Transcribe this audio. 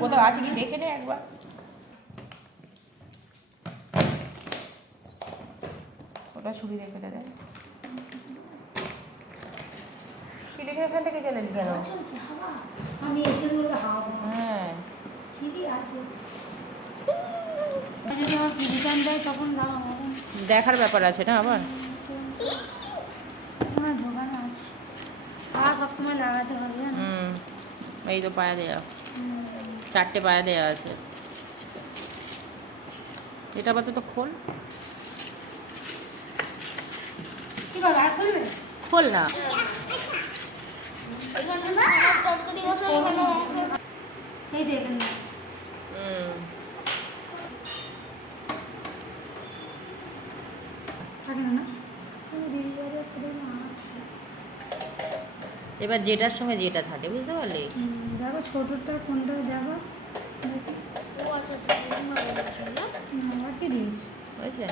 কোথাও আছে কি দেখে নে একবার। ওটা ছুরি রেখে দে। কিলিকে এখান থেকে চলে এলি কেন? আমি এসে বলবো হাওয়া। হ্যাঁ ঠিকই আছে। যদি আমার রিটার্ন দেয় তখন দাও আমাকে। দেখার ব্যাপার আছে না আবার। আমার ঢোকানো আছে। আর সবসময় লাগাতে হবে না। এই তো পায়া দেয়া, 4টে পায়া দেয়া আছে। এটা আপাতত খোল। কি বাবা আর খুলবে? খোল না। এই দেখেন না। থাকে না না? এবার যেটার সঙ্গে যেটা থাকে বুঝতে পারলি। দেখো ছোটটা কোনটা দেখো। ও আচ্ছা আচ্ছা আর কি দিয়েছি? বুঝলে